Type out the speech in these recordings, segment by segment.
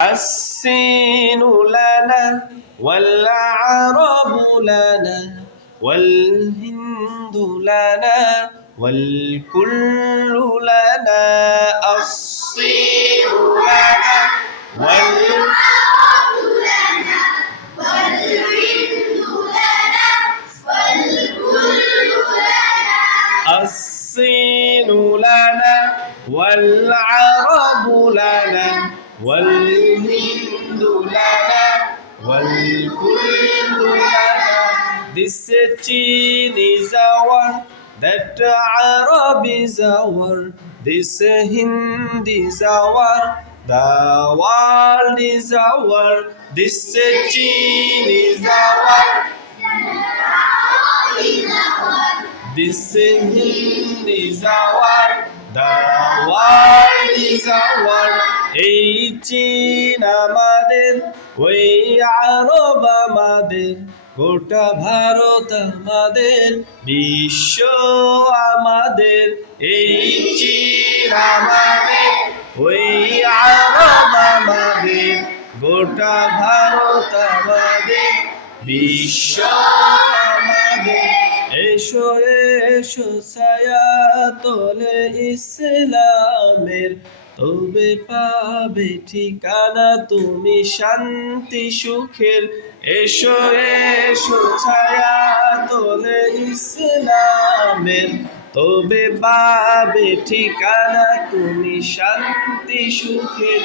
السين لنا والعرب لنا والهند لنا والكل لنا الصين لنا والعرب لنا والهند لنا والكل لنا الصين لنا والعرب لنا والهند لنا والكل لنا. This Chin is our, that Arab is our, this Hind is our, the world is our. This Chin is our, this Hind is our, the world is our. এই চীন আমাদের, ওই আরব আমাদের, গোটা ভারত আমাদের, বিশ্ব আমাদের। এই চীন আমাদের, ওই আরব আমাদের, গোটা ভারত আমাদের, বিশ্ব আমাদের। এসো এসো ছায়া তোলে ইসলামের, তবে পাবে ঠিকানা তুমি শান্তি সুখের। এসো এসো ছায়া তোলে ইসলামের, তবে পাবে ঠিকানা তুমি শান্তি সুখের।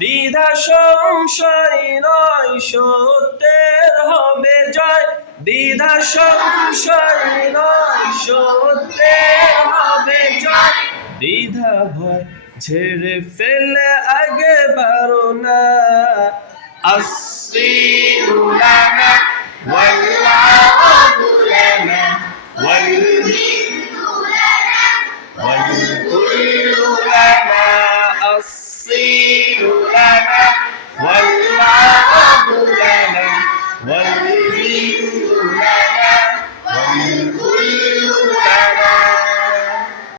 দ্বিধা সংশয় নয়, সত্যের হবে জয়। দ্বিধা সংশয় নয়, সত্যের হবে জয়। দ্বিধা ভয় ঝেড়ে ফেলে আগে বাড়ো না। الصين لنا والعرب لنا والهند لنا والكل لنا. الصين لنا